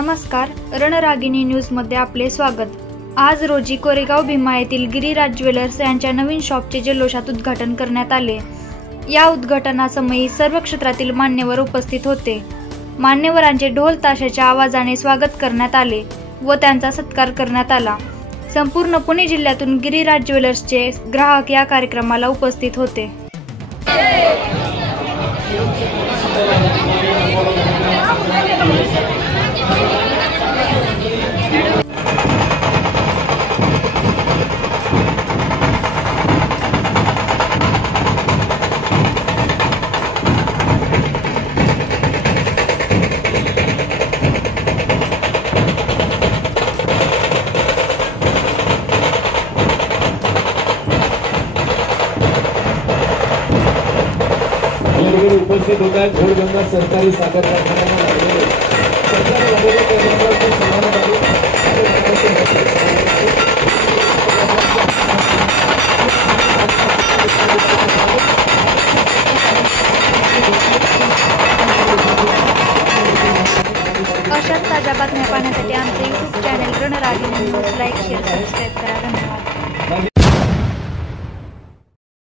नमस्कार, रणरागिणी न्यूजमध्ये आपले स्वागत। आज रोजी कोरेगाव भीमा येथील गिरिराज ज्वेलर्स यांच्या नवीन शॉपचे जल्लोषात उद्घाटन करण्यात आले। या उद्घाटनासमयी सर्व क्षेत्रातील मान्यवर उपस्थित होते। मान्यवरांचे ढोल ताशाच्या आवाजाने स्वागत करण्यात आले व त्यांचा सत्कार करण्यात आला। संपूर्ण पुणे जिल्ह्यातून गिरिराज ज्वेलर्सचे ग्राहक या कार्यक्रमाला उपस्थित होते। उपस्थित होता है घोड़गंगा सरकारी सागर कारखाना अशाच ताज्या बातम्या पाहण्यासाठी आमचे YouTube channel Ranragini news like, share, subscribe करा। धन्यवाद।